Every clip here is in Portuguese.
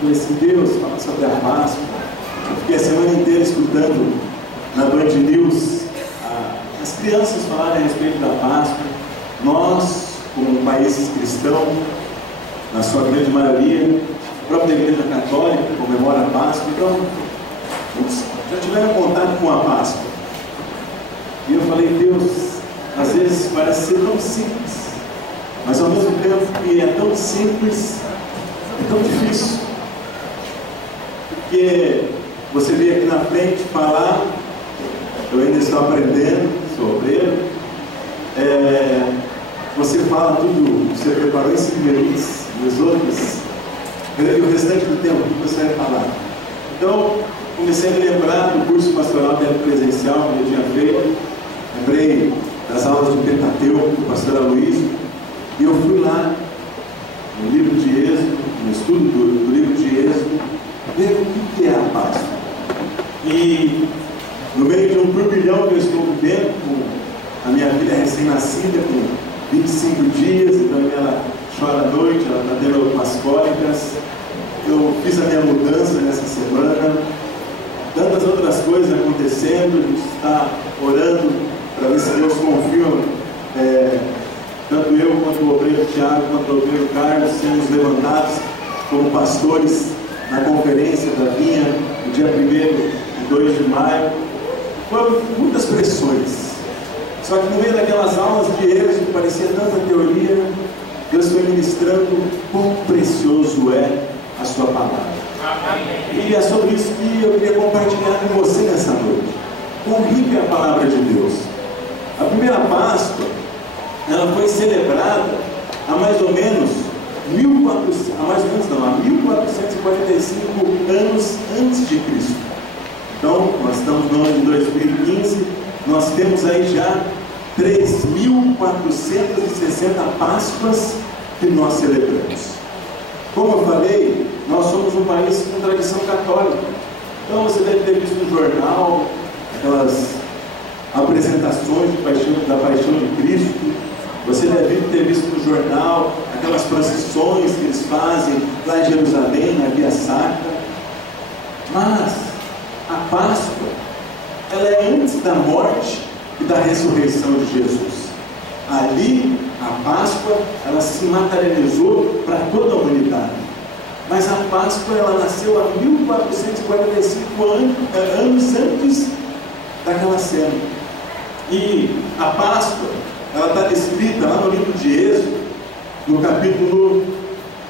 falei assim, Deus, fala sobre a Páscoa. Eu fiquei a semana inteira escutando na Band News as crianças falarem a respeito da Páscoa. Nós, como um país cristão, na sua grande maioria, a própria Igreja Católica comemora a Páscoa, então muitos já tiveram contato com a Páscoa. E eu falei, Deus, às vezes parece ser tão simples, mas ao mesmo tempo que é tão simples, é tão difícil. Porque você veio aqui na frente falar, eu ainda estou aprendendo, sou obreiro, você fala tudo, você preparou em 5 minutos, e os outros, e o restante do tempo, o que você vai falar? Então, comecei a me lembrar do curso pastoral presencial que eu tinha feito, lembrei das aulas do Pentateuco, do pastor Aloysio, e eu fui lá, no livro de Êxodo, no estudo do livro de Êxodo, ver o que é a Páscoa. E no meio de um turbilhão que eu estou vivendo, com a minha filha recém-nascida, com 25 dias, então ela chora à noite, ela está tendo algumas cólicas. Eu fiz a minha mudança nessa semana, tantas outras coisas acontecendo, a gente está orando para ver se Deus confirma, tanto eu quanto o obreiro Tiago, quanto o obreiro Carlos, sermos levantados como pastores na conferência da Vinha, no dia 1º e 2 de maio. Foram muitas pressões. Só que no meio daquelas aulas de Êxodo, parecia tanta teoria, Deus foi ministrando quão precioso é a sua palavra. E é sobre isso que eu queria compartilhar com você nessa noite. Quão rica é a palavra de Deus. A primeira Páscoa, ela foi celebrada há mais ou menos 1445 anos antes de Cristo. Então, nós estamos no ano de 2015, nós temos aí já 3.460 Páscoas que nós celebramos. Como eu falei, nós somos um país com tradição católica. Então você deve ter visto no jornal aquelas apresentações da paixão de Cristo. Você deve ter visto no jornal aquelas procissões que eles fazem lá em Jerusalém, na Via Sacra. Mas a Páscoa, ela é antes da morte e da ressurreição de Jesus. Ali, a Páscoa, ela se materializou para toda a humanidade. Mas a Páscoa, ela nasceu há 1445 anos antes daquela cena. E a Páscoa, ela está descrita lá no livro de Êxodo, no capítulo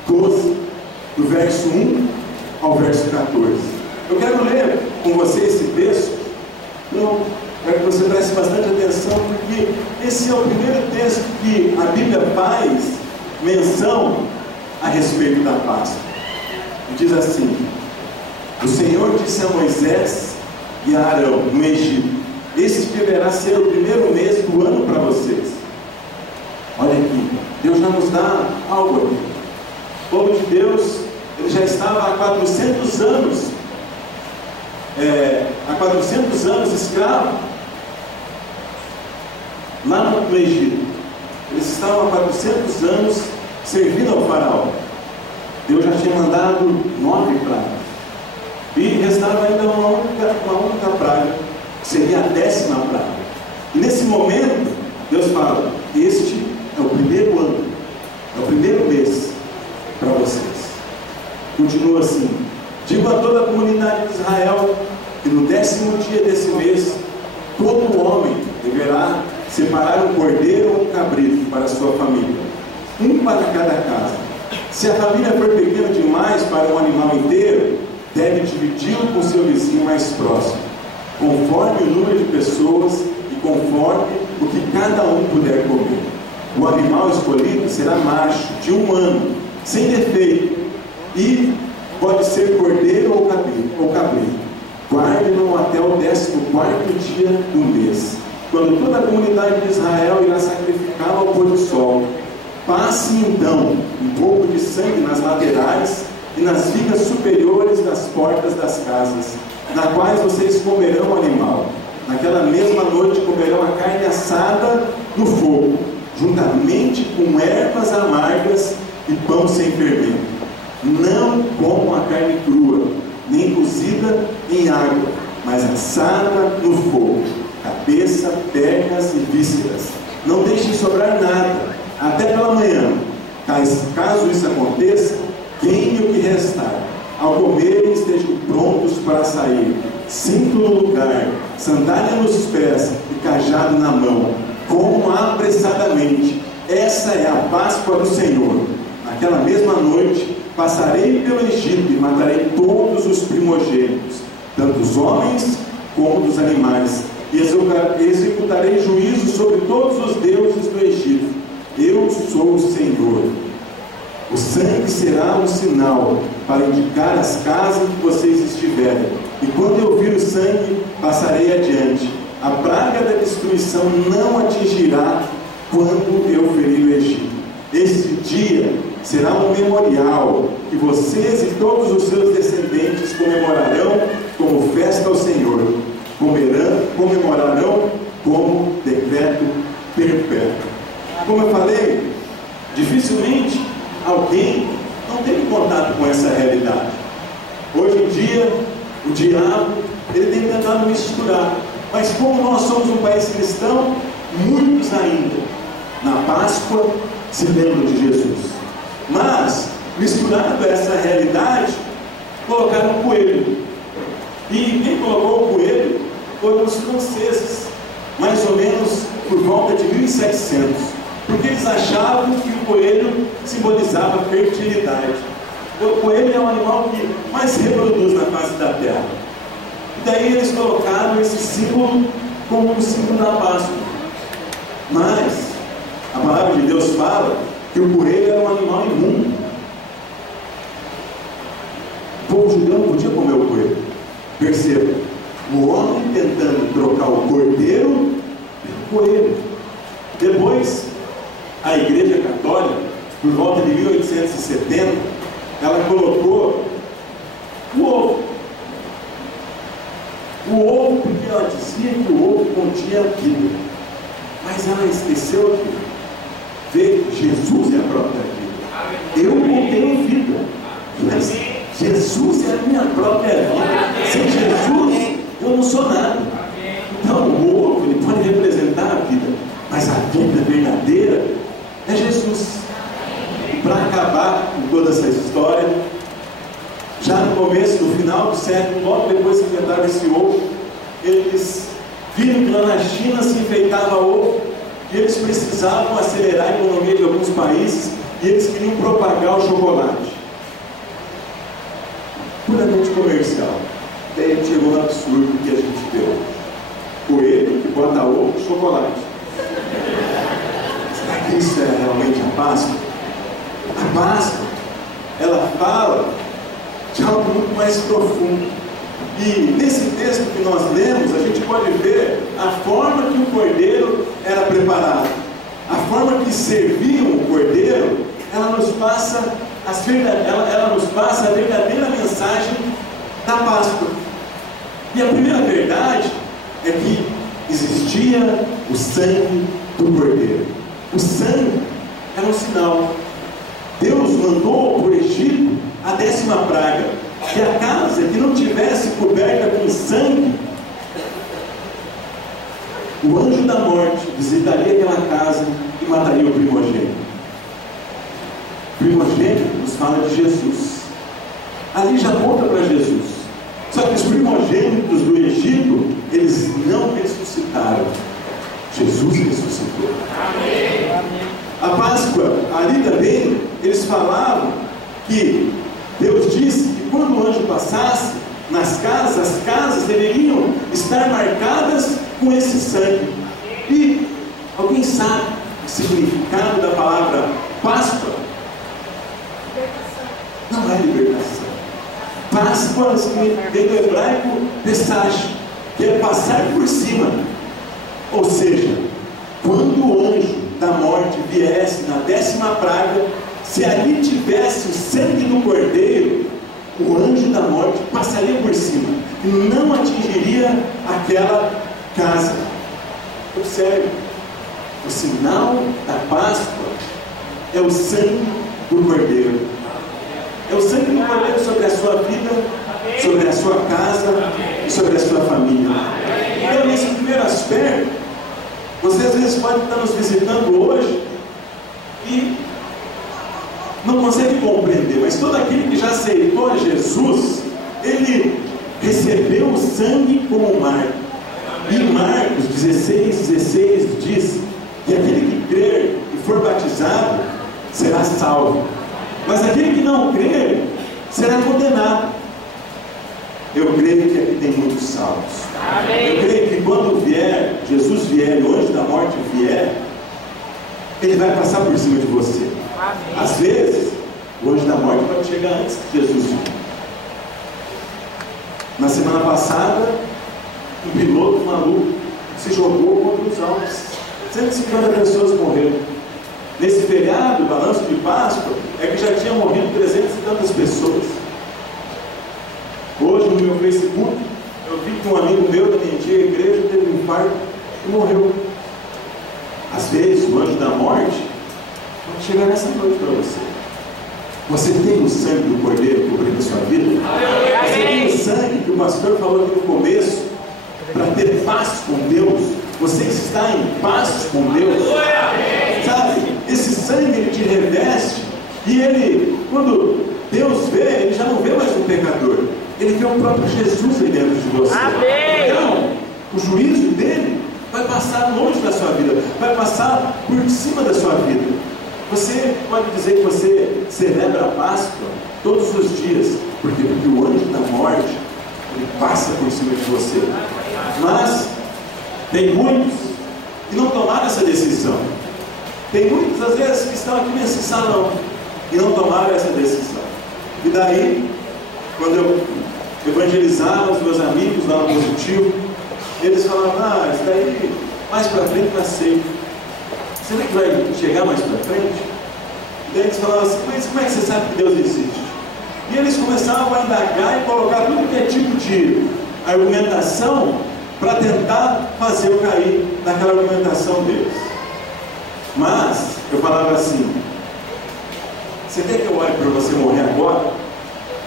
12, do verso 1 ao verso 14. Eu quero ler com você esse texto. Então, quero que você preste bastante atenção, porque esse é o primeiro texto que a Bíblia faz menção a respeito da Páscoa. E diz assim: o Senhor disse a Moisés e a Arão no Egito: esse deverá ser o primeiro mês do ano para vocês. Olha aqui, Deus já nos dá algo aqui. O povo de Deus, ele já estava há 400 anos escravo lá no Egito. Eles estavam há 400 anos servindo ao faraó. Deus já tinha mandado 9 pragas e restava ainda uma única praga, que seria a 10ª praga. E nesse momento Deus fala: este é o primeiro ano, é o primeiro mês para vocês. Continua assim: digo a toda a comunidade de Israel que no 10º dia desse mês, todo homem deverá separar um cordeiro ou um cabrito para a sua família, um para cada casa. Se a família for pequena demais para um animal inteiro, deve dividi-lo com seu vizinho mais próximo, conforme o número de pessoas e conforme o que cada um puder comer. O animal escolhido será macho, de 1 ano, sem defeito, e pode ser cordeiro ou cabrito. Guarde-no até o 14º dia do mês, quando toda a comunidade de Israel irá sacrificá-lo ao pôr do sol. Passe então um pouco de sangue nas laterais e nas vigas superiores das portas das casas, na quais vocês comerão o animal. Naquela mesma noite comerão a carne assada no fogo, juntamente com ervas amargas e pão sem fermento. Não comam a carne crua, nem cozida em água, mas assada no fogo, cabeça, pernas e vísceras. Não deixem sobrar nada, até pela manhã. Caso isso aconteça, queime o que restar. Ao comerem, estejam prontos para sair. Cinto no lugar, sandália nos pés e cajado na mão. Comam apressadamente. Essa é a Páscoa do Senhor. Naquela mesma noite, passarei pelo Egito e matarei todos os primogênitos, tanto dos homens como dos animais, e executarei juízo sobre todos os deuses do Egito. Eu sou o Senhor. O sangue será um sinal para indicar as casas em que vocês estiverem, e quando eu vir o sangue, passarei adiante. A praga da destruição não atingirá quando eu ferir o Egito. Este dia será um memorial que vocês e todos os seus descendentes comemorarão como festa ao Senhor. Comemorarão como decreto perpétuo. Como eu falei, dificilmente alguém não teve contato com essa realidade. Hoje em dia, o diabo ele tem tentado misturar, mas como nós somos um país cristão, muitos ainda na Páscoa se lembram de Jesus, mas misturado a essa realidade, colocaram um coelho. E quem colocou o coelho foram os franceses, mais ou menos por volta de 1700, porque eles achavam que o coelho simbolizava fertilidade. O coelho é o animal que mais reproduz na face da terra. E daí eles colocaram esse símbolo como um símbolo da Páscoa. Mas a palavra de Deus fala que o coelho era um animal imundo. O povo judeu não podia comer o coelho. Perceba, o homem tentando trocar o cordeiro pelo coelho. Depois, a Igreja Católica, por volta de 1870, ela colocou o ovo. O ovo, porque ela dizia que o ovo continha vida. Mas ela esqueceu que Jesus é a própria vida. Eu contenho vida, mas Jesus é a minha própria vida. Sem Jesus, eu não sou nada. Então o ovo ele pode representar a vida, mas a vida verdadeira é Jesus. E para acabar com toda essa história, já no começo, no final do século, logo depois que inventaram esse ovo, eles viram que lá na China se enfeitava ovo, e eles precisavam acelerar a economia de alguns países, e eles queriam propagar o chocolate. Puramente comercial. Daí a gente chegou no absurdo que a gente vê hoje. Coelho que bota ovo e chocolate. Será que isso é realmente a Páscoa? A Páscoa, ela fala de algo muito mais profundo. E nesse texto que nós lemos, a gente pode ver a forma que o cordeiro era preparado. A forma que serviam o cordeiro, ela nos passa a verdadeira mensagem da Páscoa. E a primeira verdade é que existia o sangue do cordeiro. O sangue era um sinal. Deus mandou para o Egito a 10ª praga, que a casa que não tivesse coberta com sangue, o anjo da morte visitaria aquela casa e mataria o primogênito. O primogênito nos fala de Jesus. Ali já conta para Jesus. Só que os primogênitos do Egito, eles não ressuscitaram. Jesus ressuscitou. Amém. A Páscoa, ali também, eles falavam que Deus disse que quando o anjo passasse nas casas, as casas deveriam estar marcadas com esse sangue. E alguém sabe o significado da palavra Páscoa? Não é libertação. Páscoa vem do hebraico Pesach, que é passar por cima. Ou seja, quando o anjo da morte viesse na 10ª praga, se ali tivesse o sangue do cordeiro, o anjo da morte passaria por cima e não atingiria aquela casa. Observe, o sinal da Páscoa é o sangue do cordeiro. É o sangue do Cordeiro sobre a sua vida, sobre a sua casa e sobre a sua família. Então, nesse primeiro aspecto, você às vezes pode estar nos visitando hoje e não consegue compreender, mas todo aquele que já aceitou a Jesus, ele recebeu o sangue como marco. E em Marcos 16:16 diz que aquele que crer e for batizado será salvo, mas aquele que não crer será condenado. Eu creio que aqui tem muitos salvos. Eu creio que quando vier, Jesus vier, e o anjo da morte vier, ele vai passar por cima de você. Às vezes, o anjo da morte pode chegar antes de Jesus vir. Na semana passada, um piloto maluco se jogou contra os Alpes. 150 pessoas morreram. Nesse feriado, balanço de Páscoa, é que já tinha morrido 300 e tantas pessoas. Hoje no meu Facebook, eu vi que um amigo meu da minha antiga igreja teve um infarto e morreu. Às vezes, o anjo da morte pode chegar nessa noite para você. Você tem o sangue do Cordeiro cobrindo a sua vida? Você tem o sangue que o pastor falou aqui no começo, para ter paz com Deus? Você está em paz com Deus? Sabe, esse sangue ele te reveste, e ele, quando Deus vê, ele já não vê mais um pecador, ele vê o próprio Jesus aí dentro de você. Então, o juízo dele vai passar longe da sua vida, vai passar por cima da sua vida. Você pode dizer que você celebra a Páscoa todos os dias, porque o anjo da morte ele passa por cima de você. Mas tem muitos que não tomaram essa decisão. Tem muitos, às vezes, que estão aqui nesse salão e não tomaram essa decisão. E daí, quando eu evangelizava os meus amigos lá no Positivo, eles falavam: isso daí mais para frente vai ser. Será que vai chegar mais para frente? E daí eles falavam assim: mas como é que você sabe que Deus existe? E eles começavam a indagar e colocar tudo que é tipo de argumentação para tentar fazer eu cair naquela argumentação deles. Mas eu falava assim: você quer que eu ore para você morrer agora?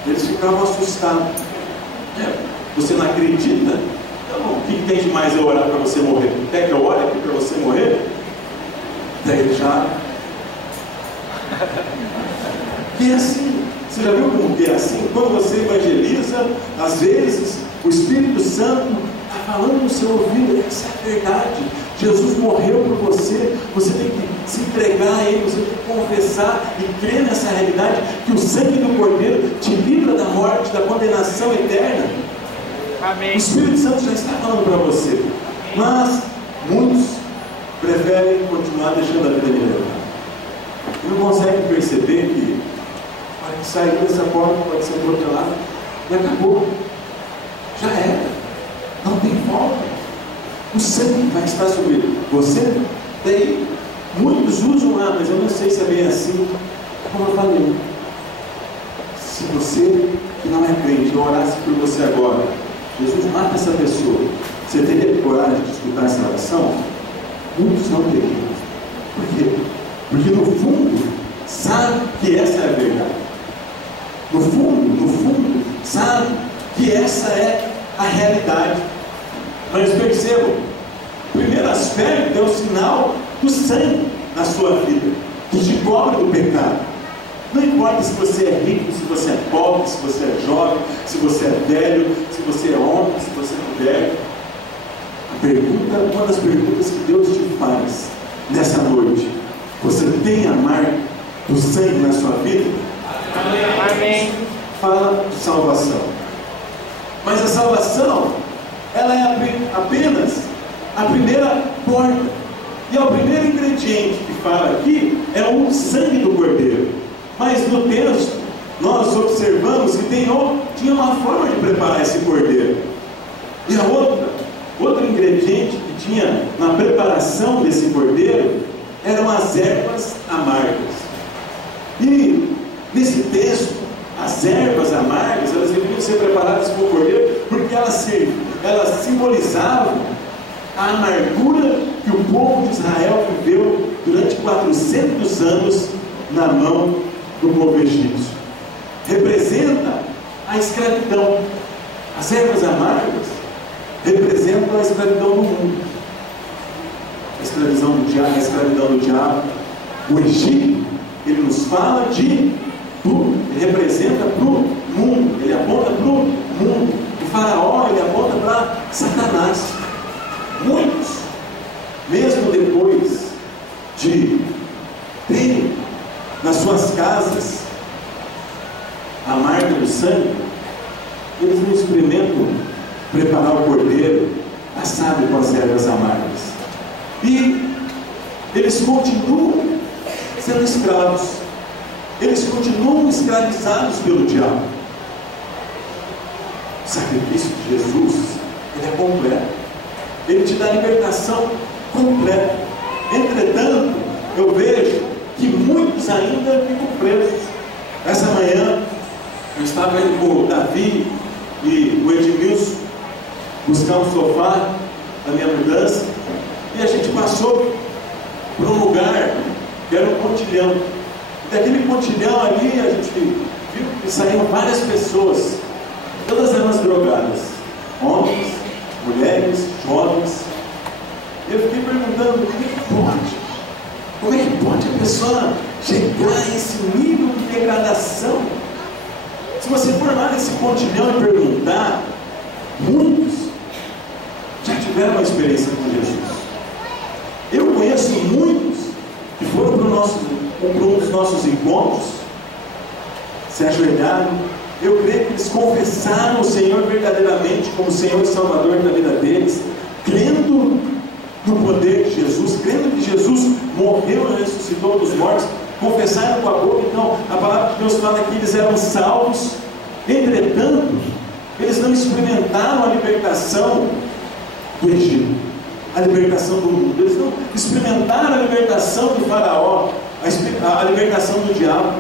Eles ficavam assustados. Você não acredita? Então, o que tem de mais eu orar para você morrer? Quer que eu ore aqui para você morrer? Daí ele já... E é assim. Você já viu como que é assim? Quando você evangeliza, às vezes o Espírito Santo está falando no seu ouvido: essa é a verdade, Jesus morreu por você, você tem que se entregar a Ele, você tem que confessar e crer nessa realidade, que o sangue do Cordeiro te livra da morte, da condenação eterna. Amém. O Espírito Santo já está falando para você, mas muitos preferem continuar deixando a vida me levar. Não conseguem perceber que sair dessa porta pode ser do outro lado e acabou. Já era. Não tem volta. O sangue vai estar sobre você. Daí, muitos usam: mas eu não sei se é bem assim. Como eu falei, se você que não é crente, eu orasse por você agora, Jesus mata essa pessoa, você teria coragem de escutar essa oração? Muitos não teriam. Por quê? Porque no fundo sabe que essa é a verdade. No fundo, sabe que essa é a realidade. Mas percebam, o primeiro aspecto é o sinal do sangue na sua vida, que te cobre do pecado. Não importa se você é rico, se você é pobre, se você é jovem, se você é velho, se você é homem, se você é mulher. Uma das perguntas que Deus te faz nessa noite: você tem a marca do sangue na sua vida? Amém. Fala de salvação. Mas a salvação, ela é apenas a primeira porta. E é o primeiro ingrediente que fala aqui, é o sangue do Cordeiro. Mas no texto, nós observamos que tinha uma forma de preparar esse Cordeiro. E a outro ingrediente que tinha na preparação desse Cordeiro eram as ervas amargas. E nesse texto, as ervas amargas, elas deveriam ser preparadas com o Cordeiro, porque elas simbolizavam a amargura que o povo de Israel viveu durante 400 anos na mão do povo egípcio. representa a escravidão. As ervas amargas representam a escravidão do mundo. A escravidão do diabo. O Egito, ele nos fala de tudo. Ele representa para o mundo. Ele aponta para o mundo. O faraó, ele aponta para Satanás. Muitos, mesmo depois de terem nas suas casas a marca do sangue, eles não experimentam preparar o cordeiro assado com as ervas amargas. E eles continuam sendo escravos. Eles continuam escravizados pelo diabo. O sacrifício de Jesus, ele é completo. Ele te dá libertação completa. Entretanto, eu vejo que muitos ainda ficam presos. Essa manhã, eu estava indo com o Davi e o Edmilson buscar um sofá da minha mudança, e a gente passou por um lugar que era um pontilhão. E daquele pontilhão ali, a gente viu que saíram várias pessoas, todas elas drogadas, homens, mulheres, jovens. Eu fiquei perguntando, como é que pode a pessoa chegar a esse nível de degradação? Se você for lá nesse pontilhão e perguntar, muitos já tiveram uma experiência com Jesus. Eu conheço muitos que foram para um dos nossos encontros, se ajoelharam. Eu creio que eles confessaram o Senhor verdadeiramente como Senhor e Salvador da vida deles, crendo no poder de Jesus, crendo que Jesus morreu e ressuscitou dos mortos, confessaram com a boca. Então a palavra de Deus fala que eles eram salvos. Entretanto, eles não experimentaram a libertação do Egito, a libertação do mundo. Eles não experimentaram a libertação do faraó, a libertação do diabo.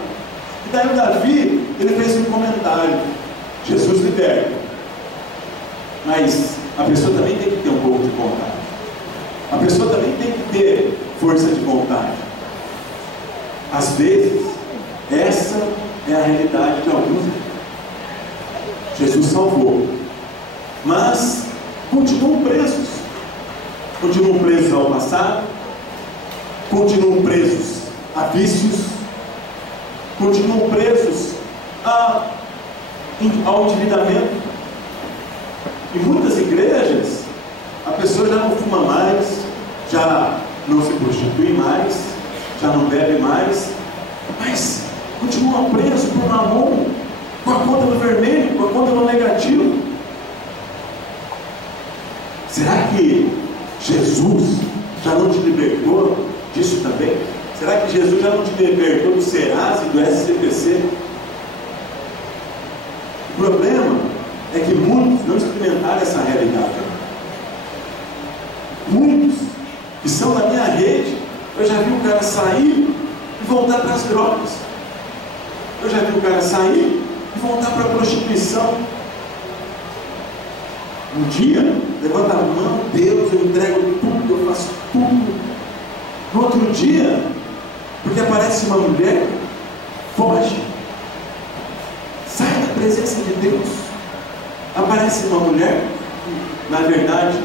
E daí o Davi, ele fez um comentário: Jesus liberta, mas a pessoa também tem que ter um pouco de vontade. A pessoa também tem que ter força de vontade. Às vezes, essa é a realidade de alguns. Jesus salvou, mas continuam presos. Continuam presos ao passado, continuam presos a vícios, continuam presos ao endividamento. Em muitas igrejas, a pessoa já não fuma mais, já não se prostitui mais, já não bebe mais, mas continua preso por mamon, com a conta no vermelho, com a conta no negativo. Será que Jesus já não te libertou disso também? Será que Jesus já não te libertou do Serasa e do SCPC? O problema é que muitos não experimentaram essa realidade. Muitos que são da minha rede, eu já vi o cara sair e voltar para as drogas. Eu já vi o cara sair e voltar para a prostituição. Um dia, levanta a mão: Deus, eu entrego tudo, eu faço tudo. No outro dia, porque aparece uma mulher, foge, sai da presença de Deus. Aparece uma mulher que, na verdade,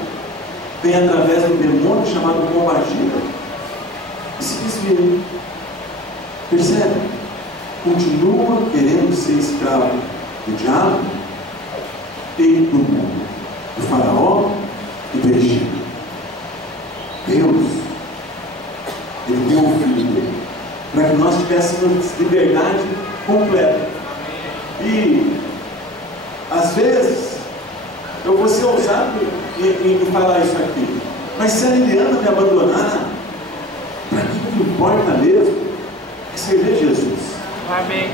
vem através de um demônio chamado pombagira e se desvia. Percebe? Continua querendo ser escravo do diabo e do mundo, do faraó e do Egito. Deus, Ele deu o Filho dele para que nós tivéssemos liberdade completa. E às vezes eu vou ser ousado em falar isso aqui, mas se a Liliana me abandonar, para mim o que importa mesmo é servir Jesus. Amém.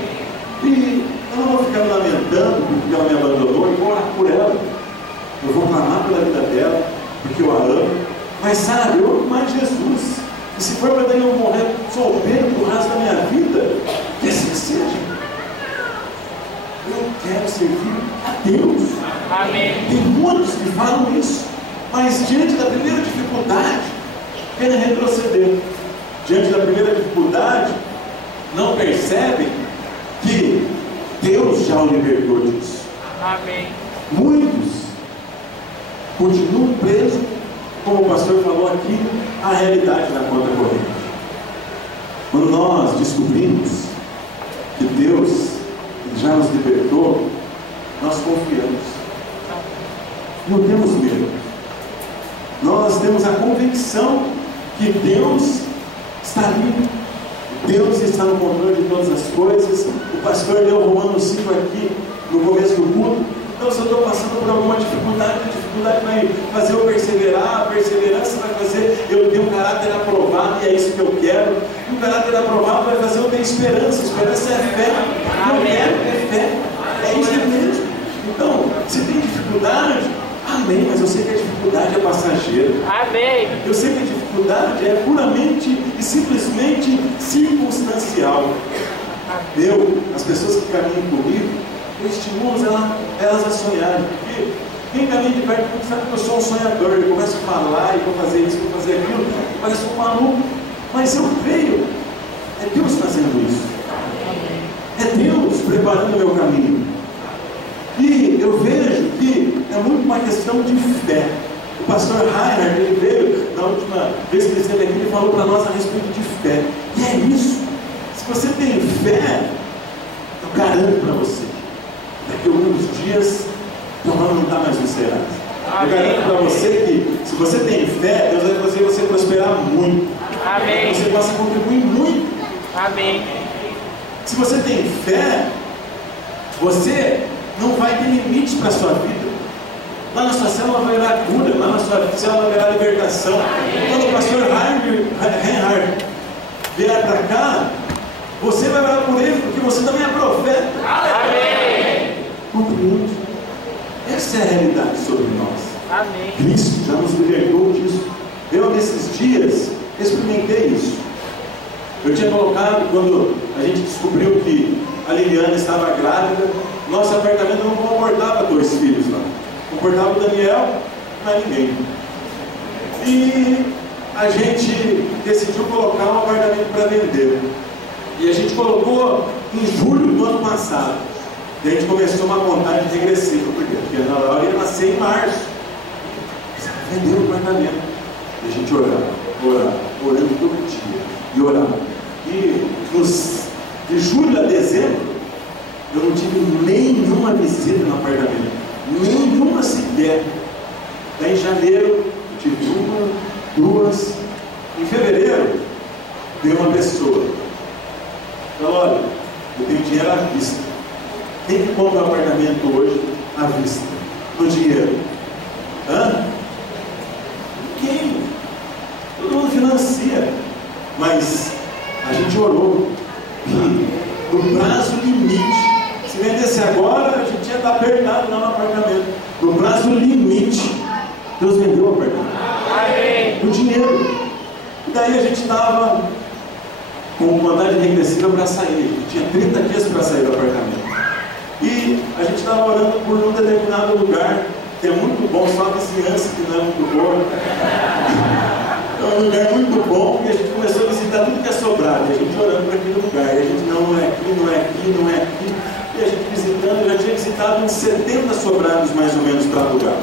E eu não vou ficar me lamentando porque ela me abandonou, eu vou orar por ela, eu vou clamar pela vida dela, porque eu a amo. Mas sabe, eu amo mais Jesus. E se for para daí eu morrer solteiro pro resto da minha vida, que assim seja. Eu quero servir a Deus. Amém. Tem muitos que falam isso, mas diante da primeira dificuldade, querem retroceder. Diante da primeira dificuldade, não percebem que Deus já o libertou disso. Amém. Muitos continuam presos, como o pastor falou aqui, à realidade da conta corrente. Quando nós descobrimos que Deus já nos libertou, nós confiamos. Não temos medo. Nós temos a convicção que Deus está ali. Deus está no controle de todas as coisas. O pastor leu Romanos 5 aqui no começo do culto. Então, se eu estou passando por alguma dificuldade, a dificuldade vai fazer eu perseverar, a perseverança vai fazer eu ter um caráter aprovado, e é isso que eu quero. E o caráter aprovado vai fazer eu ter esperança. Esperança é fé. Eu quero ter fé. É isso mesmo. Então, se tem dificuldade, amém, mas eu sei que a dificuldade é passageira. Amém. Eu sei que a dificuldade é puramente e simplesmente circunstancial. As pessoas que caminham comigo, eu estimulo elas a sonharem. Porque quem caminha de perto sabe que eu sou um sonhador. Eu começo a falar e vou fazer isso, vou fazer aquilo, parece um maluco. Mas eu creio, é Deus fazendo isso. É Deus preparando o meu caminho. E eu vejo que é muito uma questão de fé. O pastor Reinhard, ele veio, na última vez que ele esteve aqui, ele falou para nós a respeito de fé. E é isso. Se você tem fé, eu garanto para você, daqui a alguns dias, tua mão não está mais no Serasa. Eu garanto para você que, se você tem fé, Deus vai fazer você prosperar muito. Amém. Você possa contribuir muito. Amém. Se você tem fé, você não vai ter limites para a sua vida. Lá na sua célula vai haver cura, lá na sua célula vai haver libertação. Quando o pastor Reinhard vier para cá, você vai orar por ele, porque você também é profeta. Amém. Compreende? Essa é a realidade sobre nós. Amém. Cristo já nos libertou disso. Eu, nesses dias, experimentei isso. Eu tinha colocado, quando a gente descobriu que a Liliana estava grávida, nosso apartamento não comportava 2 filhos lá. Comportava o Daniel, mas ninguém. E a gente decidiu colocar um apartamento para vender. E a gente colocou em julho do ano passado. E a gente começou uma contagem regressiva. Por quê? Porque na hora ia nascer em março. Vendeu o apartamento. E a gente orando todo dia. E orava. E de julho a dezembro, eu não tive nenhuma visita no apartamento. Nenhuma sequer. Daí em janeiro, eu tive 1, 2. Em fevereiro, veio uma pessoa. Falou: olha, eu tenho dinheiro à vista. Quem que compra um apartamento hoje à vista? No dinheiro? Hã? Quem? Todo mundo financia. Mas a gente orou que no prazo limite, se vendesse agora, a gente ia estar apertado lá no apartamento. No prazo limite, Deus vendeu o apartamento. Amém. O dinheiro. E daí a gente estava com contagem regressiva para sair. Tinha 30 dias para sair do apartamento. E a gente estava orando por um determinado lugar, que é muito bom, só a vizinhança que não é muito boa. É um lugar muito bom, e a gente começou a visitar tudo que é sobrado. E a gente orando por aquele lugar. E a gente não é aqui, não é aqui, não é aqui. E a gente visitando, já tinha visitado uns 70 sobrados mais ou menos para alugar.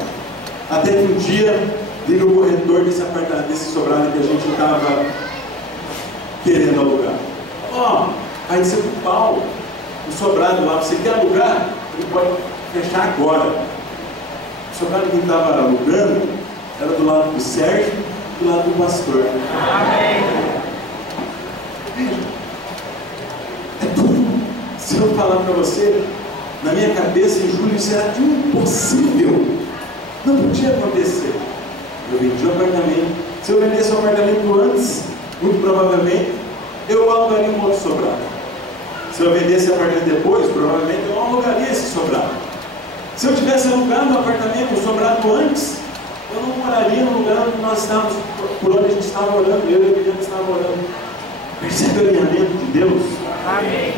Até que um dia liga o corretor desse apartamento, desse sobrado que a gente estava querendo alugar. Ó, aí disse pro Paulo, o sobrado lá, você quer alugar? Ele pode fechar agora. O sobrado que estava alugando era do lado do Sérgio e do lado do pastor. Amém. É tudo. Se eu falar para você, na minha cabeça em julho isso era impossível. Não podia acontecer. Eu vendi o apartamento. Se eu vendesse o apartamento antes, muito provavelmente, eu alugaria um outro sobrado. Se eu vendesse o apartamento depois, provavelmente eu não alugaria esse sobrado. Se eu tivesse alugado o apartamento, o sobrado antes, eu não moraria no lugar onde nós estávamos, por onde a gente estava orando, eu e a Liliana estava orando. Percebe o alinhamento de Deus? Amém.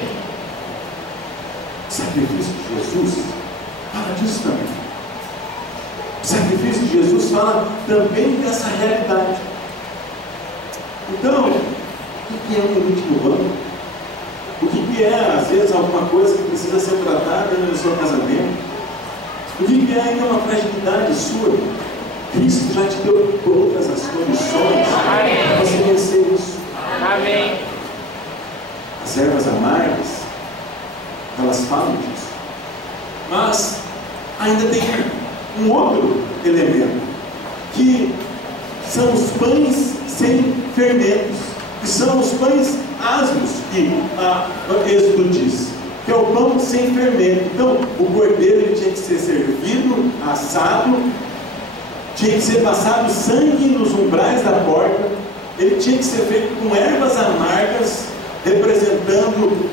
O sacrifício de Jesus fala disso também. O sacrifício de Jesus fala também dessa realidade. Então, o que é um limite no banco? O que que é, às vezes, alguma coisa que precisa ser tratada dentro do seu casamento? O que é ainda uma fragilidade sua? Cristo já te deu todas as condições para você vencer isso. Amém. As ervas amargas, elas falam disso. Mas ainda tem um outro elemento, que são os pães sem fermentos, que são os pães asmos, que o Êxodo diz, que é o pão sem fermento. Então, o cordeiro ele tinha que ser servido, assado, tinha que ser passado sangue nos umbrais da porta, ele tinha que ser feito com ervas amargas, representando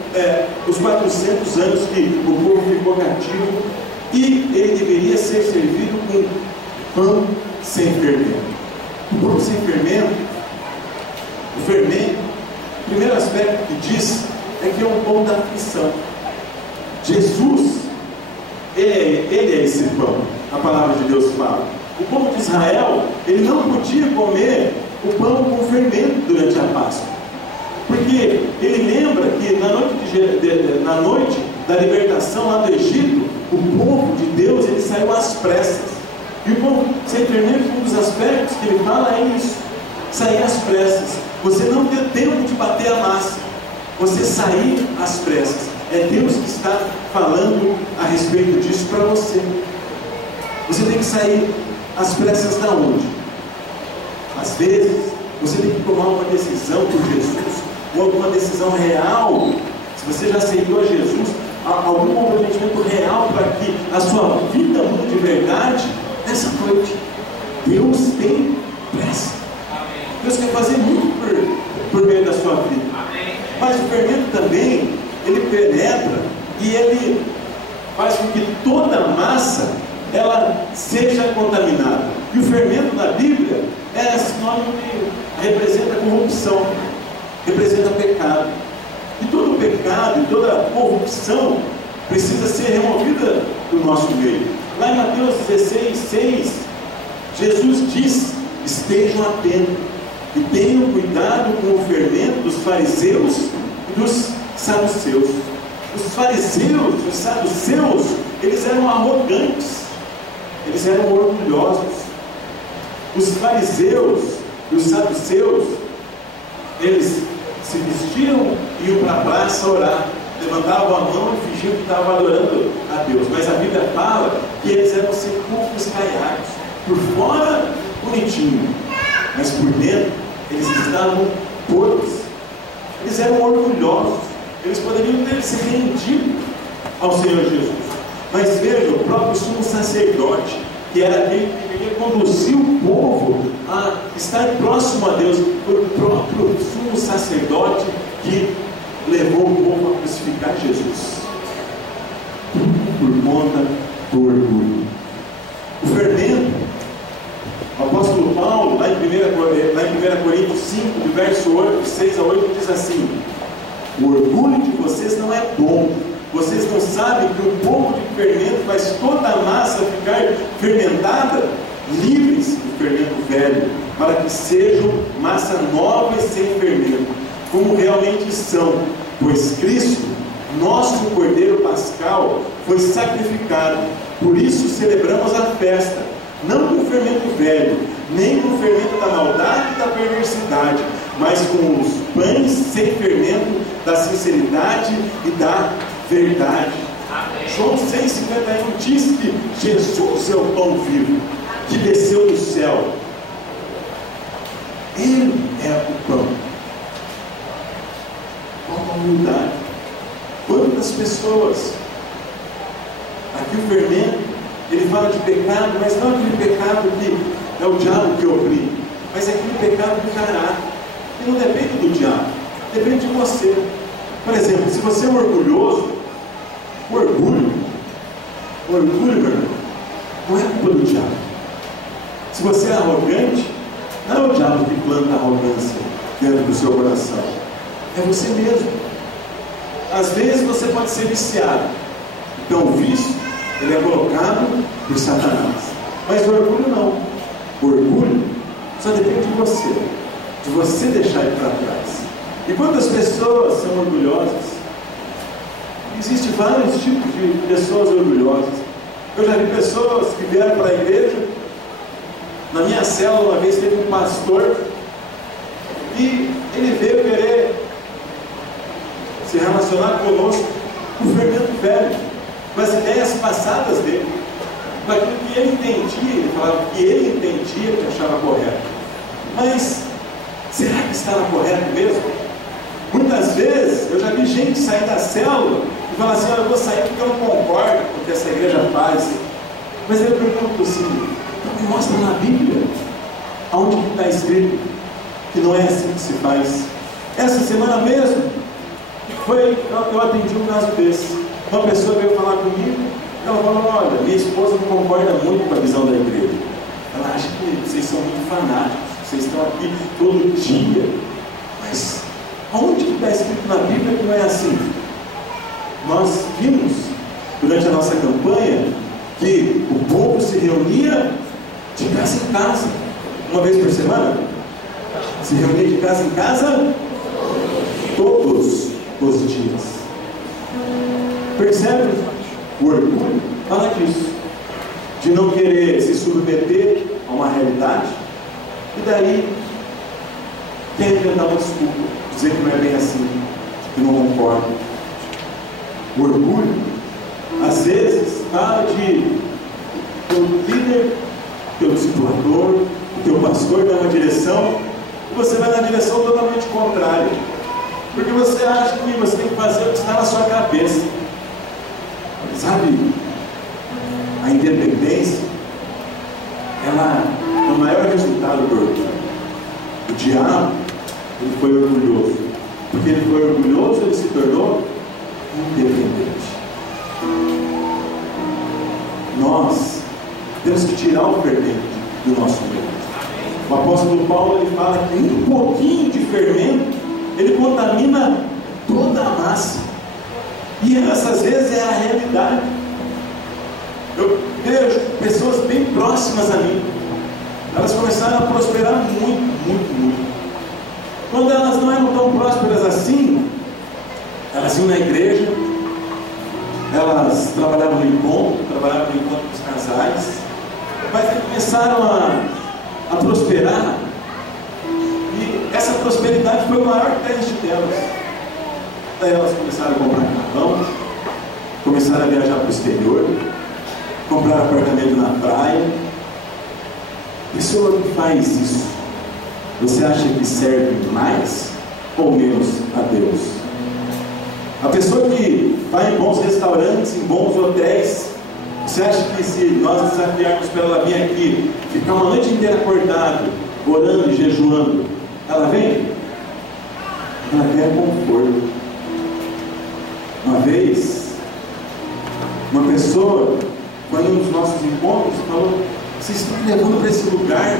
os 400 anos que o povo ficou cativo, e ele deveria ser servido com pão sem fermento. O pão sem fermento, o fermento, o primeiro aspecto que diz é que é um pão da aflição. Jesus, ele é esse pão, a palavra de Deus fala. O povo de Israel, ele não podia comer o pão com fermento durante a Páscoa, porque ele lembra que na noite da libertação lá do Egito, o povo de Deus ele saiu às pressas. E o pão sem fermento, um dos aspectos que ele fala é isso: sair às pressas. Você não ter tempo de bater a massa, você sair às pressas. É Deus que está falando a respeito disso para você. Você tem que sair às pressas da onde? Às vezes, você tem que tomar uma decisão por Jesus, ou alguma decisão real. Se você já aceitou a Jesus, algum comprometimento real para que a sua vida mude de verdade, nessa noite, Deus tem pressa. Deus quer fazer muito por meio da sua vida. Mas o fermento também, ele penetra e ele faz com que toda a massa ela seja contaminada. E o fermento na Bíblia é sinônimo de representa corrupção, representa pecado. E todo pecado e toda corrupção precisa ser removida do nosso meio. Lá em Mateus 16:6, Jesus diz: estejam atentos e tenham cuidado com o fermento dos fariseus e dos saduceus. Os fariseus e os saduceus, eles eram arrogantes, eles eram orgulhosos. Os fariseus e os saduceus, eles se vestiam e iam para a praça orar, levantavam a mão e fingiam que estavam adorando a Deus. Mas a Bíblia fala que eles eram sepulcros caiados, por fora bonitinho, mas por dentro eles estavam podres. Eles eram orgulhosos, eles poderiam ter se rendido ao Senhor Jesus. Mas veja, o próprio sumo sacerdote, que era aquele que queria conduzir o povo a estar próximo a Deus, foi o próprio sumo sacerdote que levou o povo a crucificar Jesus, por conta do orgulho. O fermento, o apóstolo Paulo, lá em 1 Coríntios 5, do verso 6 a 8, diz assim: o orgulho de vocês não é bom. Vocês não sabem que um pouco de fermento faz toda a massa ficar fermentada? Livres do fermento velho, para que sejam massa nova e sem fermento, como realmente são. Pois Cristo, nosso Cordeiro Pascal, foi sacrificado. Por isso celebramos a festa, não com o fermento velho, nem com o fermento da maldade e da perversidade, mas com os pães sem fermento da sinceridade e da verdade. Amém. João 6,51 diz que Jesus é o pão vivo que desceu do céu. Ele é o pão. Qual a humildade? Quantas pessoas? Aqui o fermento, ele fala de pecado, mas não aquele pecado que é o diabo que oprime, mas é aquele pecado do caráter, que não depende do diabo, depende de você. Por exemplo, se você é orgulhoso, o orgulho, meu irmão, não é culpa do diabo. Se você é arrogante, não é o diabo que planta arrogância dentro do seu coração, é você mesmo. Às vezes você pode ser viciado, então o vício, ele é colocado por Satanás, mas o orgulho não. O orgulho só depende de você deixar ele para trás. E quantas pessoas são orgulhosas? Existem vários tipos de pessoas orgulhosas. Eu já vi pessoas que vieram para a igreja. Na minha célula, uma vez teve um pastor e ele veio querer se relacionar conosco com o fermento velho, com as ideias passadas dele, com aquilo que ele entendia. Ele falava que ele entendia, que achava correto. Mas será que estava correto mesmo? Muitas vezes eu já vi gente sair da célula e falar assim: eu vou sair porque eu não concordo com o que essa igreja faz. Mas eu pergunto assim: então me mostra na Bíblia aonde que está escrito que não é assim que se faz. Essa semana mesmo eu atendi um caso desse. Uma pessoa veio falar comigo. Ela falou: olha, minha esposa não concorda muito com a visão da igreja. Ela acha que vocês são muito fanáticos, vocês estão aqui todo dia. Mas aonde que está escrito na Bíblia que não é assim? Nós vimos durante a nossa campanha que o povo se reunia de casa em casa, uma vez por semana. Se reunia de casa em casa todos os dias. Percebe? O orgulho fala disso, de não querer se submeter a uma realidade, e daí quer inventar uma desculpa, dizer que não é bem assim, que não concorda. O orgulho às vezes fala de teu líder, teu discipulador, o teu pastor dá uma direção e você vai na direção totalmente contrária, porque você acha que você tem que fazer o que está na sua cabeça. Sabe, a independência, ela é o maior resultado do orgulho. O diabo, ele foi orgulhoso. Porque ele foi orgulhoso, ele se tornou independente. Nós temos que tirar o fermento do nosso meio. O apóstolo Paulo, ele fala que um pouquinho de fermento ele contamina toda a massa. E essas vezes é a realidade. Eu vejo pessoas bem próximas a mim, elas começaram a prosperar muito. Quando elas não eram tão prósperas assim, elas iam na igreja, elas trabalhavam no encontro dos casais, mas começaram a prosperar, e essa prosperidade foi o maior teste delas. Daí elas começaram a comprar carrão, começaram a viajar para o exterior, comprar apartamento na praia. Pessoa que faz isso, você acha que serve mais ou menos a Deus? A pessoa que vai em bons restaurantes, em bons hotéis, você acha que se nós desafiarmos para ela vir aqui, ficar uma noite inteira acordado, orando e jejuando, ela vem? Ela quer conforto. Uma vez, uma pessoa foi em um dos nossos encontros e falou: vocês estão me levando para esse lugar?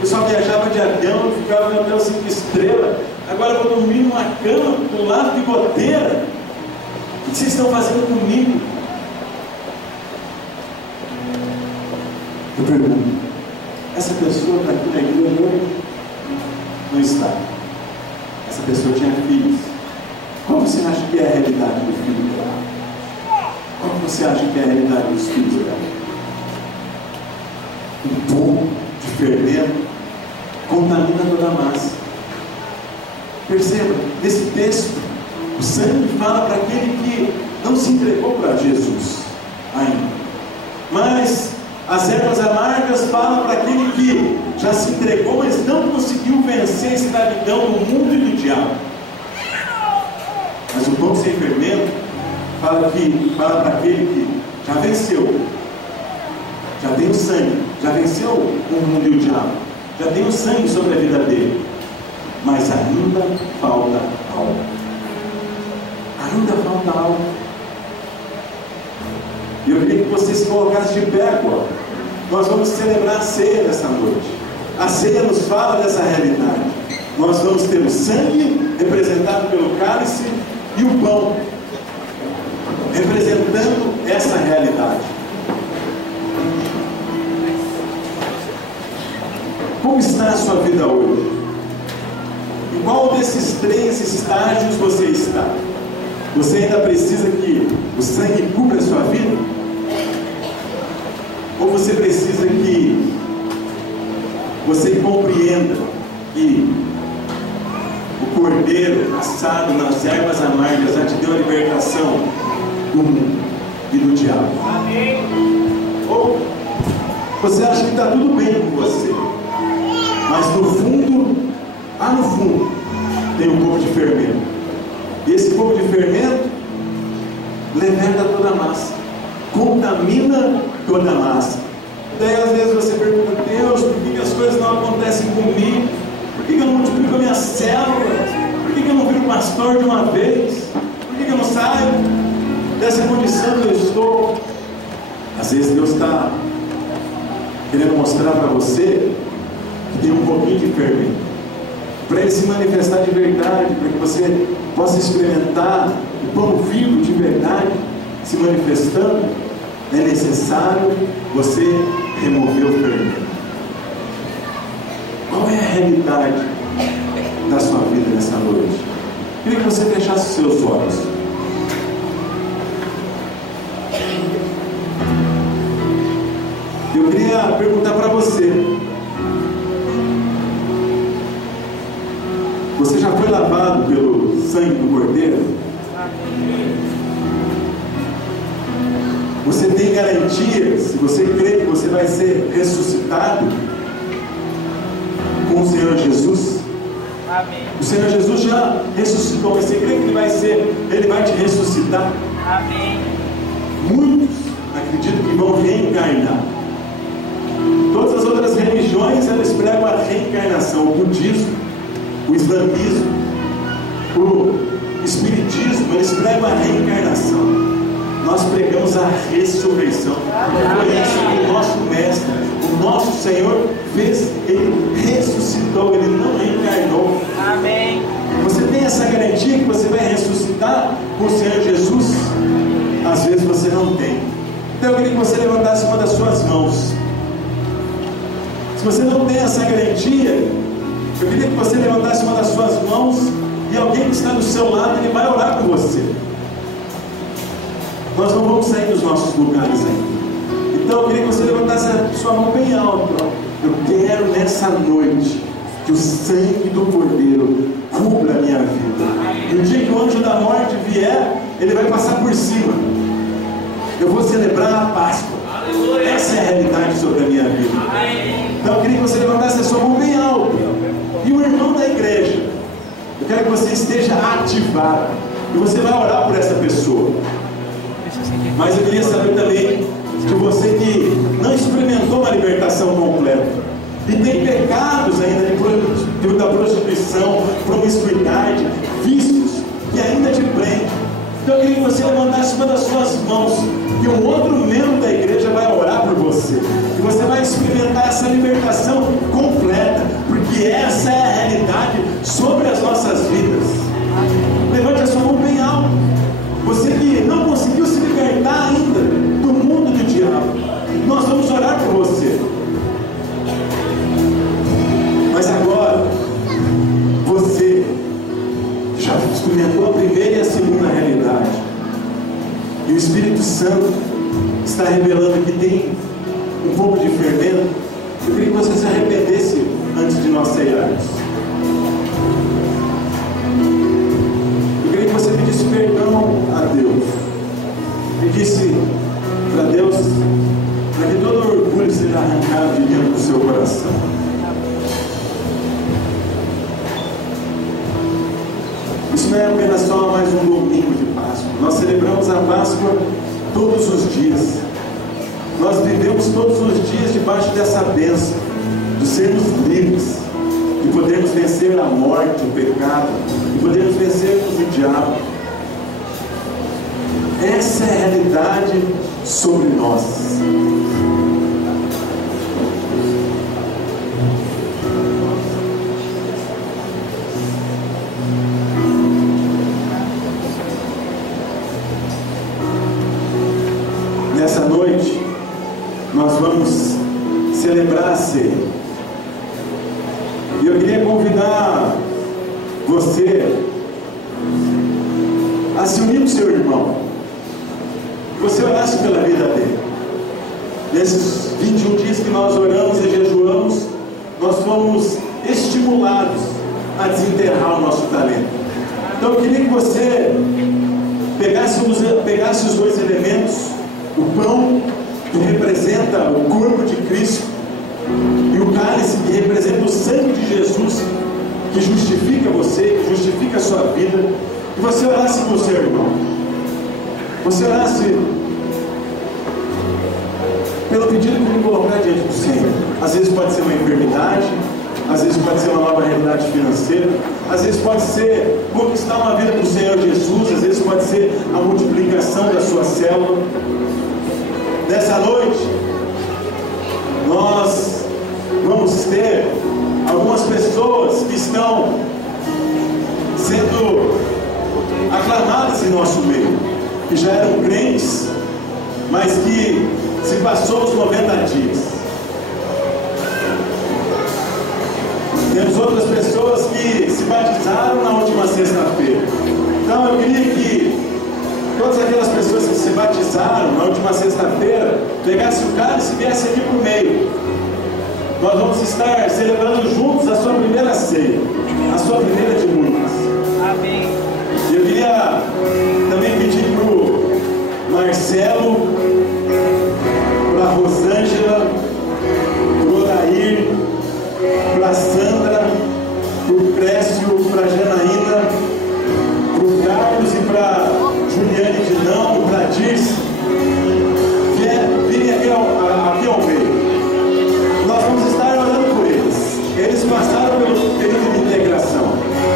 Eu só viajava de avião, eu ficava no hotel 5 estrelas, agora eu vou dormir numa cama do lado de goteira. O que vocês estão fazendo comigo? Eu pergunto: essa pessoa está aqui na igreja hoje? Não está. Essa pessoa tinha filhos. Qual você acha que é a realidade do filho dela? Qual você acha que é a realidade dos filhos dela? Um pouco de fermento contamina toda a massa. Perceba, nesse texto, o sangue fala para aquele que não se entregou para Jesus ainda. Mas as ervas amargas falam para aquele que já se entregou, mas não conseguiu vencer a escravidão do mundo e do diabo. Mas o pão sem fermento fala para aquele que já venceu, já tem o sangue, já venceu o mundo e o diabo, já tem o sangue sobre a vida dele, mas ainda falta algo. Ainda falta algo. E eu queria que vocês se colocassem de pé agora. Nós vamos celebrar a ceia nessa noite. A ceia nos fala dessa realidade. Nós vamos ter o sangue representado pelo cálice e o pão representando essa realidade. Como está a sua vida hoje? Em qual desses 3 estágios você está? Você ainda precisa que o sangue cubra a sua vida? Ou você precisa que você compreenda que o Cordeiro assado nas ervas amargas já te deu a libertação do mundo e do diabo? Amém. Ou você acha que está tudo bem com você, mas no fundo, lá no fundo, tem um pouco de fermento. E esse pouco de fermento levanta toda a massa, contamina toda a massa. Daí às vezes você pergunta: Deus, por que as coisas não acontecem comigo? Por que eu não multiplico a minha célula? Por que eu não viro pastor de uma vez? Por que eu não saio dessa condição que eu estou? Às vezes Deus está querendo mostrar para você que tem um pouquinho de fermento, para Ele se manifestar de verdade, para que você possa experimentar o pão vivo de verdade se manifestando. É necessário você remover o fermento. Qual é a realidade da sua vida nessa noite? Eu queria que você fechasse os seus olhos. Eu queria perguntar para você: você já foi lavado pelo sangue do Cordeiro? Você tem garantia, se você crê que você vai ser ressuscitado com o Senhor Jesus? Amém. O Senhor Jesus já ressuscitou, mas você crê que Ele vai te ressuscitar? Amém. Muitos acreditam que vão reencarnar. Todas as outras religiões, elas pregam a reencarnação. O budismo, o islamismo, o espiritismo, eles pregam a reencarnação. Nós pregamos a ressurreição. Foi isso que o nosso mestre, o nosso Senhor fez. Ele ressuscitou, Ele não reencarnou. Amém. Você tem essa garantia que você vai ressuscitar com o Senhor Jesus? Às vezes você não tem. Então eu queria que você levantasse uma das suas mãos. Se você não tem essa garantia, eu queria que você levantasse uma das suas mãos, e alguém que está do seu lado, ele vai orar por você. Nós não vamos sair dos nossos lugares ainda. Então eu queria que você levantasse a sua mão bem alto. Eu quero nessa noite que o sangue do Cordeiro cubra a minha vida. No dia que o anjo da morte vier, ele vai passar por cima. Eu vou celebrar a Páscoa. Essa é a realidade sobre a minha vida. Então eu queria que você levantasse a sua mão bem alto. E o irmão da igreja, eu quero que você esteja ativado, e você vai orar por essa pessoa. Mas eu queria saber também de você que não experimentou uma libertação completa e tem pecados ainda da prostituição, promiscuidade, vícios que ainda te prendem. Então eu queria que você levantasse uma das suas mãos, e um outro membro da igreja vai orar por você, e você vai experimentar essa libertação completa, porque essa é a realidade sobre as nossas vidas. Levante a sua mão bem alto. Você que não conseguiu se libertar ainda do mundo do diabo, nós vamos orar por você. Mas agora, você já experimentou a primeira e a segunda realidade, e o Espírito Santo está revelando que tem um pouco de fermento. Eu queria que você se arrependesse antes de nós cearmos. Eu queria que você pedisse perdão a Deus, pedisse para Deus para que todo orgulho seja arrancado de dentro do seu coração. Isso não é apenas só mais um domingo de Páscoa. Nós celebramos a Páscoa todos os dias. Nós vivemos todos os dias debaixo dessa bênção de sermos livres, de podermos vencer a morte, o pecado, de podermos vencermos o diabo. Essa é a realidade sobre nós. Nessa noite, nós vamos celebrar a ceia. E eu queria convidar você a se unir com o seu irmão, que você orasse pela vida dele. Nesses 21 dias que nós oramos e jejuamos, nós fomos estimulados a desenterrar o nosso talento. Então eu queria que você pegasse os dois elementos, o pão que representa o corpo de Cristo e o cálice que representa o sangue de Jesus, que justifica você, que justifica a sua vida, e você orasse com o seu irmão. Você orasse pelo pedido que ele colocar diante do Senhor. Às vezes pode ser uma enfermidade, às vezes pode ser uma nova realidade financeira, às vezes pode ser conquistar uma vida com o Senhor Jesus, às vezes pode ser a multiplicação da sua célula. Nessa noite, nós vamos ter algumas pessoas que estão sendo aclamadas em nosso meio, que já eram crentes, mas que se passou os 90 dias. Temos outras pessoas que se batizaram na última sexta-feira. Então eu queria que todas aquelas pessoas que se batizaram na última sexta-feira pegassem o cálice e viessem aqui para o meio. Nós vamos estar celebrando juntos a sua primeira ceia, a sua primeira de muitas. Amém. Eu queria também pedir para o Marcelo, para a Rosângela, para o Odair, para a Sandra, para o Précio, para a Janaína, para o Carlos e para a Juliane de Não, para a Dirce, virem aqui ao meio. Nós vamos estar orando por eles. Eles passaram pelo período de integração.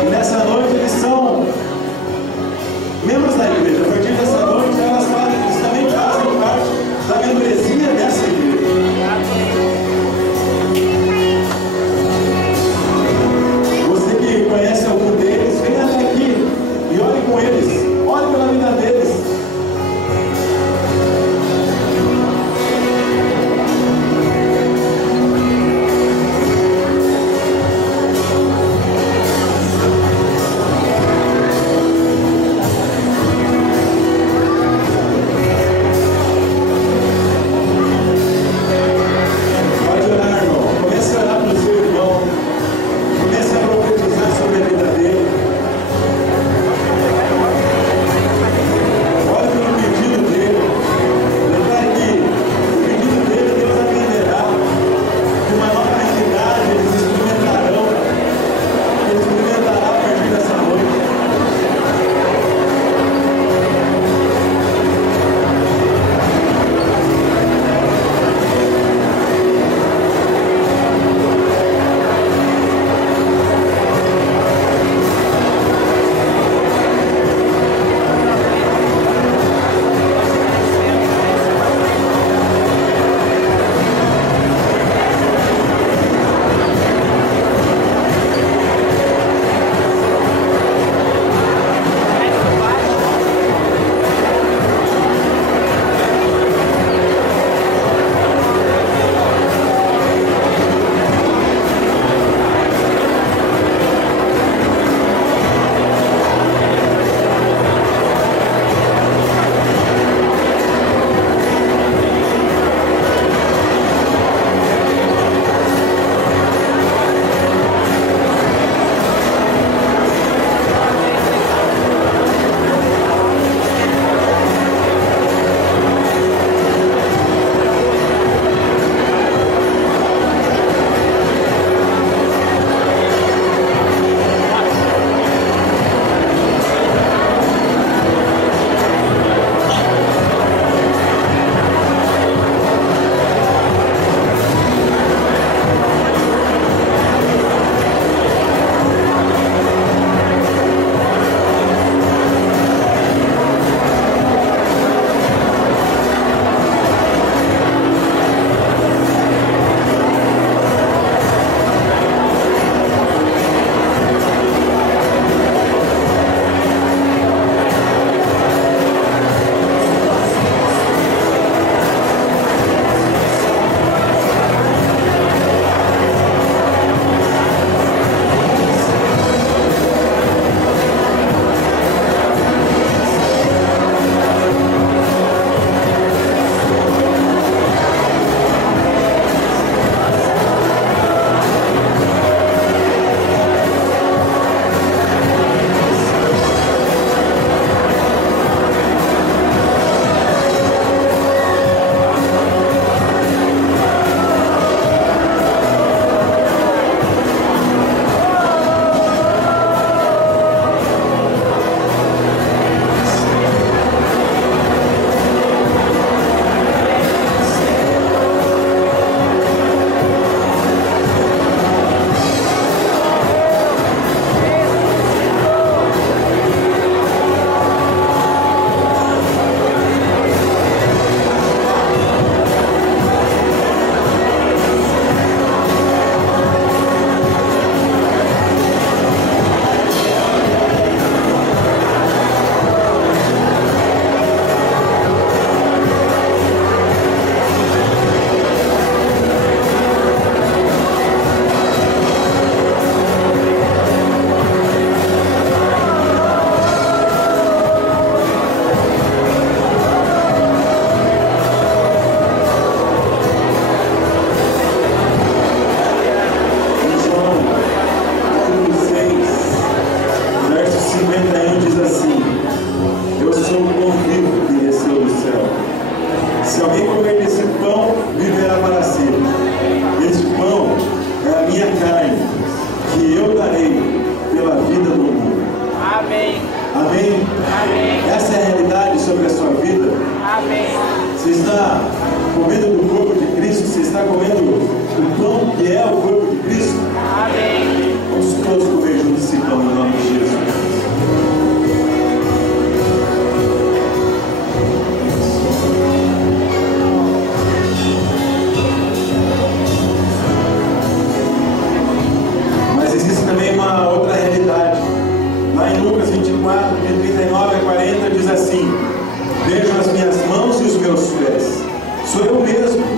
E nessa noite eles são membros da igreja. A partir dessa noite eles também fazem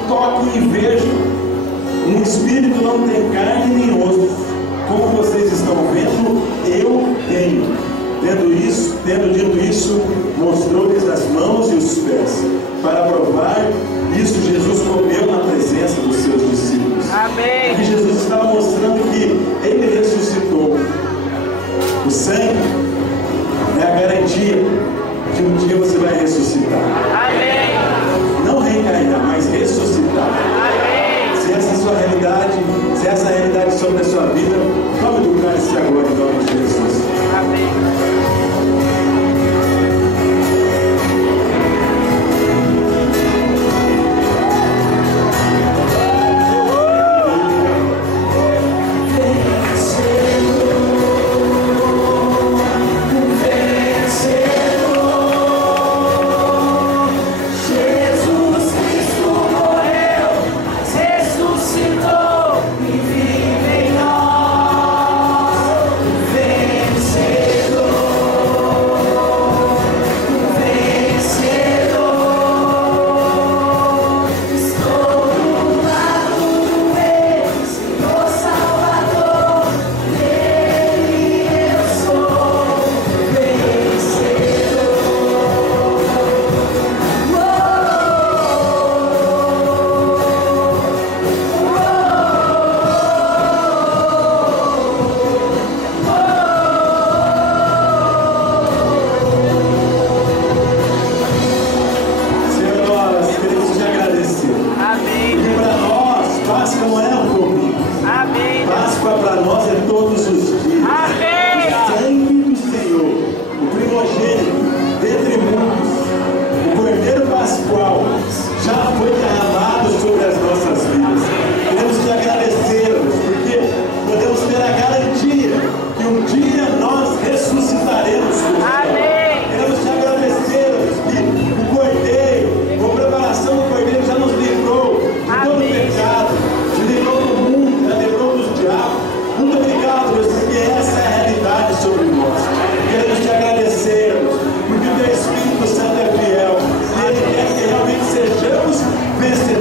toco e vejo. Um espírito não tem carne nem osso. Como vocês estão vendo, eu tenho. Tendo dito isso, mostrou-lhes as mãos e os pés. Para provar isso, Jesus comeu na presença dos seus discípulos. Amém. E Jesus estava mostrando que Ele ressuscitou. O sangue é a garantia que um dia você vai ressuscitar. Amém. Não reencarnar, mas ressuscitar. Amém. Se essa é a sua realidade, se essa é a realidade sobre a sua vida, tome do cálice agora em nome de Jesus. Amém. Espírito Santo é fiel, e Ele quer que realmente sejamos vencedores.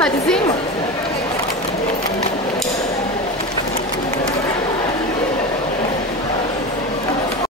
narizinho?